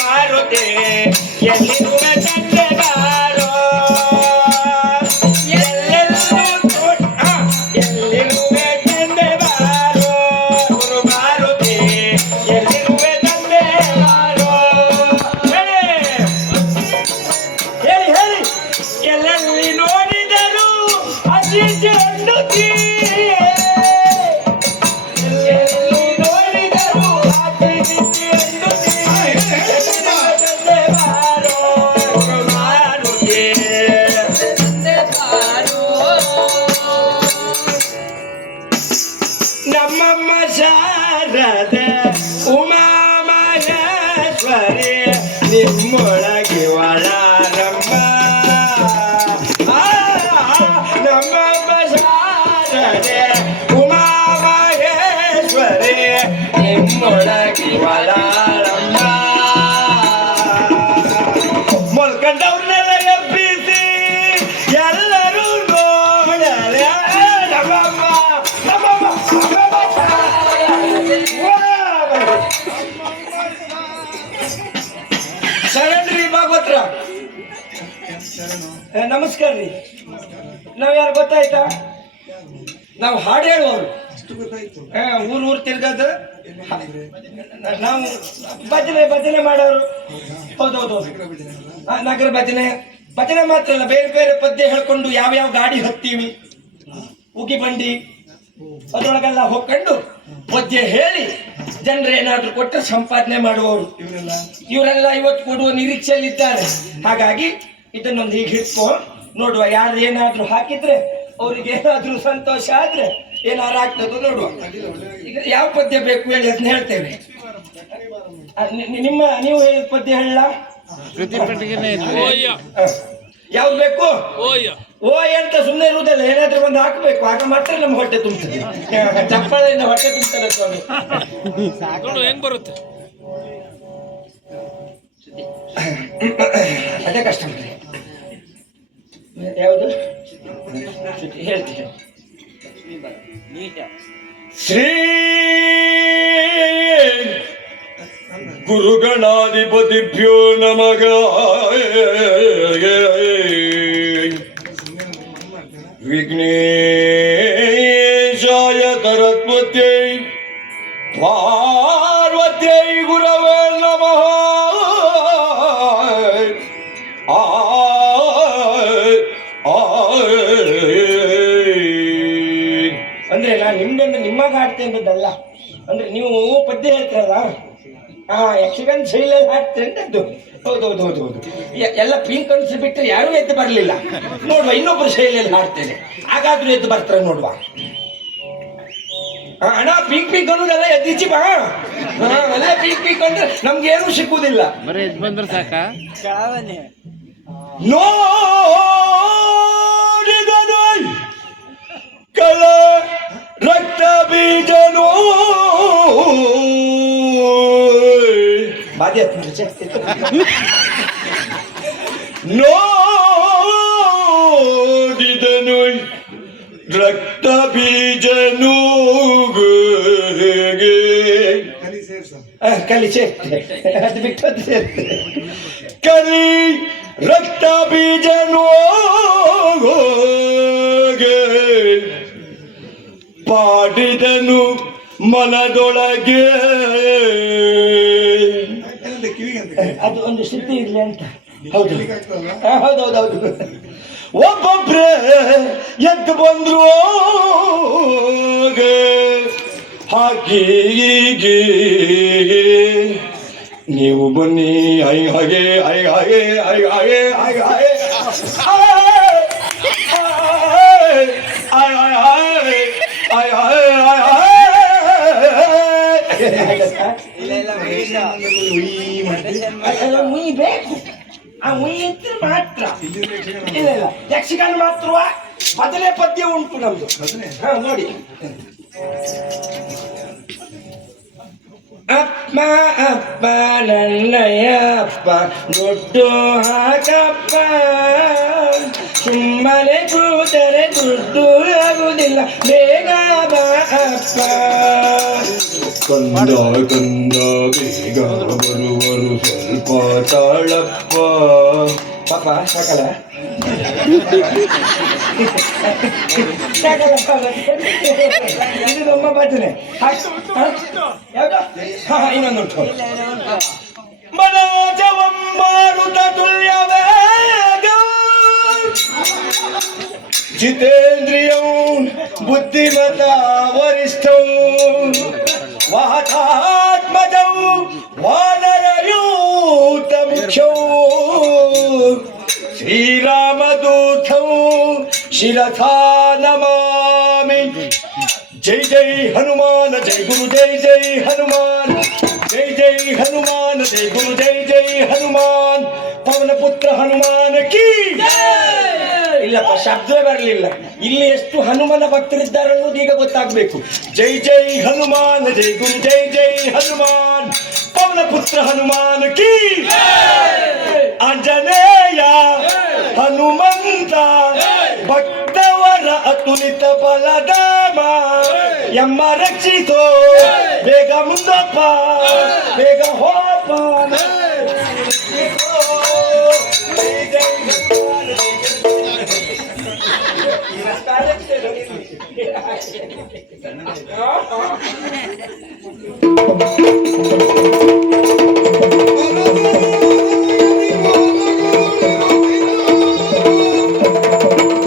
ಮಾರುತಿ ಎಲ್ಲಿರುವ ತಂದೆ ಬಾರೋ ಎಲ್ಲಿರುವೆ ತಂದೆ ಬಾರೋ ಗುರು ಮಾರುತಿ ಎಲ್ಲಿರುವೆ ತಂದೆ ಬಾರೋ ಹೇಳಿ ಹೇಳಿ ಎಲ್ಲೆಲ್ಲಿ ನೋಡಿದರು ಅತಿ ಚೆಂಡುತ್ತೀ ನಮ್ಮಮ್ಮ ಶಾರದ ಉಮಾ ಮಹೇಶ್ವರಿ ನಿಮ್ಮೊಳಗೆ ಒಳರಮ್ಮ ನಮ್ಮಮ್ಮ ಶಾರದೆ ಉಮಾ ಮಹೇಶ್ವರಿ ನಿಮ್ಮೊಳಗೆ ಒಳರಮ್ಮ ಮೊಲ್ಕಂಡವ್ರನ್ನೆಲ್ಲ ಎಬ್ಬಿಸಿ ಎಲ್ಲರೂ ನೋಡಲೆ ನಮ್ಮಮ್ಮ ಶರಣ್ರಿ ಭಾಗವತ್ರ ನಮಸ್ಕಾರ ರೀ. ನಾವ್ ಯಾರು ಗೊತ್ತಾಯ್ತಾ? ನಾವು ಹಾಡು ಹೇಳುವವರು. ಊರು ತಿರ್ಗದ ನಾವು ಭಜನೆ ಮಾಡೋರು. ಹೌದೌದು, ನಗರ ಭಜನೆ ಮಾತ್ರ ಅಲ್ಲ, ಬೇರೆ ಬೇರೆ ಪದ್ಯ ಹೇಳ್ಕೊಂಡು ಯಾವ್ಯಾವ ಗಾಡಿ ಹತ್ತೀವಿ, ಉಗಿ ಬಂಡಿ ಅದ್ರೊಳಗೆಲ್ಲ ಹೋಗ್ಕೊಂಡು ಪದ್ಯ ಹೇಳಿ ಜನರು ಏನಾದ್ರು ಕೊಟ್ಟರೆ ಸಂಪಾದನೆ ಮಾಡುವವರು ಇವರೆಲ್ಲ ಇವತ್ತು ಕೊಡುವ ನಿರೀಕ್ಷೆಯಲ್ಲಿದ್ದಾರೆ. ಹಾಗಾಗಿ ಇದನ್ನೊಂದು ಹೀಗೆ ಹಿಡ್ಕೊ ನೋಡುವ, ಯಾರು ಏನಾದ್ರು ಹಾಕಿದ್ರೆ ಅವ್ರಿಗೆ ಏನಾದ್ರೂ ಸಂತೋಷ ಆದ್ರೆ ಏನಾರು ಆಗ್ತದೋ ನೋಡುವ. ಈಗ ಯಾವ ಪದ್ಯ ಬೇಕು ಹೇಳಿ ಅದನ್ನ ಹೇಳ್ತೇವೆ. ನೀವು ಹೇಳಿದ ಪದ್ಯ ಹೇಳ ಯಾವ್ದು ಬೇಕು? ಓ ಅಂತ ಸುಮ್ಮನೆ ಇರುವುದಲ್ಲ, ಏನಾದ್ರೂ ಒಂದು ಹಾಕಬೇಕು, ಆಗ ಮಾತ್ರ ನಮ್ಗೆ ಹೊಟ್ಟೆ ತುಂಬ್ತದೆ. ಚಪ್ಪಾಳೆಯಿಂದ ಹೊಟ್ಟೆ ತುಂಬ್ತಾರೆ ಸ್ವಾಮಿ. ಹೆಂಗ್ ಬರುತ್ತೆ ಅದೇ ಕಷ್ಟ. ಯಾವುದು ಹೇಳ್ತೀನಿ. ಶ್ರೀ ಗುರುಗಣಾಧಿಪತಿಭ್ಯೋ ನಮಃ. ವಿಘ್ನೇಶಾಯ ಸರಸ್ವತ್ಯೈ ಪಾರ್ವತ್ಯೈ ಗುರವೇ ನಮಃ. ಅಂದ್ರೆ ನಾನು ನಿಮ್ಮಾಗ ಹಾಡ್ತೇನೆ ಅಂತದ್ದಲ್ಲ, ಅಂದ್ರೆ ನೀವು ಪದ್ಯ ಹೇಳ್ತೀರಲ್ಲ, ಯಕ್ಷಗಾನ ಶೈಲಿಯಲ್ಲಿ ಹಾಡ್ತೇನೆ ಅಂತದ್ದು. ಹೌದು, ಎಲ್ಲ ಪಿಂಕ್ ಅನ್ಸಿ ಬಿಟ್ಟರೆ ಯಾರೂ ಎದ್ದು ಬರಲಿಲ್ಲ. ನೋಡುವ, ಇನ್ನೊಬ್ಬರು ಶೈಲಿಯಲ್ಲಿ ಹಾಡ್ತೇನೆ, ಹಾಗಾದ್ರೂ ಎದ್ದು ಬರ್ತಾರೆ ನೋಡುವ. ಅಣ್ಣ ಪಿಂಕ್ ಅನ್ನೋದೆಲ್ಲ ಎದ್ದಿಚ್ಚಿ ಬಾ. ಎಲ್ಲ ಪಿಂಕ್ ಅಂದ್ರೆ ನಮ್ಗೆ ಏನು ಸಿಕ್ಕುವುದಿಲ್ಲ. ಬಂದ್ರೆ ಸಾಕ ನೋಡಿದನು ಕಳ ರಕ್ತ ಬೀಜನು ನೋಡಿದನು ರಕ್ತ ಬೀಜನು ಕಲಿ ಸೇರ್ತೇನೆ, ಅದು ಬಿಟ್ಟು ಅದು ಸೇರ್ತೇನೆ. ಕಲಿ ರಕ್ತ ಬೀಜನು ಪಾಡಿದನು ಮನದೊಳಗೆ. ಅದು ಒಂದು ಸ್ಥಿತಿ ಇರ್ಲಿ ಅಂತ. ಹೌದೌದು. ಒಬ್ಬೊಬ್ರೆ ಎದ್ದು ಬಂದ್ರು ಹಾಗೆ ನೀವು ಬನ್ನಿ. ಹಾಗೆ ಬೇಕು, ಆ ಮುಯಿ ಇದ್ರೆ ಮಾತ್ರ. ಇಲ್ಲ ಯಕ್ಷಗಾನ ಮಾತ್ರ ಬದಲೆ ಪದ್ಯ ಉಂಟು ನಮ್ದು. ನೋಡಿ, ಅಪ್ಪ ಅಪ್ಪ ನನ್ನಯ್ಯ ಅಪ್ಪ ದುಡ್ಡು ಹಾಕಪ್ಪ, ಸುಮ್ಮನೆ ಕೂತರೆ ದುಡ್ಡು ಆಗುವುದಿಲ್ಲ, ಬೇಗ ಬಾ ಅಪ್ಪ. ಕಂದ ಕಂದ ಬೇಗ ಬರುವರು ಸ್ವಲ್ಪ ತಾಳಪ್ಪ. ಪಾಪ ಸಾಕಲ್ಲ ಸಾಕಲ್ಲಪ್ಪ ಇದು ನಮ್ಮ ಭಜನೆ ಯಾವ್ದು ಇನ್ನೊಂದು ಉಂಟು ಮನೋಜವಂ ಮಾರುತ ತುಲ್ಯವೇ ಜಿತೇಂದ್ರಿಯಂ ಬುದ್ಧಿಮತ ವರಿಷ್ಠಂ ವಾತಾತ್ಮಜಂ ವಾನರಯೂತ ಮುಖ್ಯಂ ಶ್ರೀರಾಮದೂತಂ ಶಿರಥಾ ನಮಾಮಿ. ಜೈ ಜೈ ಹನುಮಾನ ಜೈ ಗುರು ಜೈ ಜೈ ಹನುಮಾನ್ ಜೈ ಜೈ ಹನುಮಾನ ಜೈ ಗುರು ಜೈ ಜೈ ಹನುಮಾನ್ ಪವನ ಪುತ್ರ ಹನುಮಾನ ಕೀ. ಇಲ್ಲಪ್ಪ ಶಬ್ದವೇ ಬರಲಿಲ್ಲ. ಇಲ್ಲಿ ಎಷ್ಟು ಹನುಮನ ಭಕ್ತರಿದ್ದಾರೆ ಅನ್ನೋದು ಈಗ ಗೊತ್ತಾಗ್ಬೇಕು. ಜೈ ಜೈ ಹನುಮಾನ್ ಜೈ ಗುರು ಜೈ ಜೈ ಹನುಮಾನ್ ಪವನ ಪುತ್ರ ಹನುಮಾನ ಕೀ. ಆಂಜನೇಯ ಹನುಮಂತ ಭಕ್ತವರ ಅತುಲಿತ ಬಲಧಾಮ ಎಮ್ಮ ರಕ್ಷಿಸೋ ಬೇಗ ಮುಂದಪ್ಪ ಬೇಗ ಹೋಪ.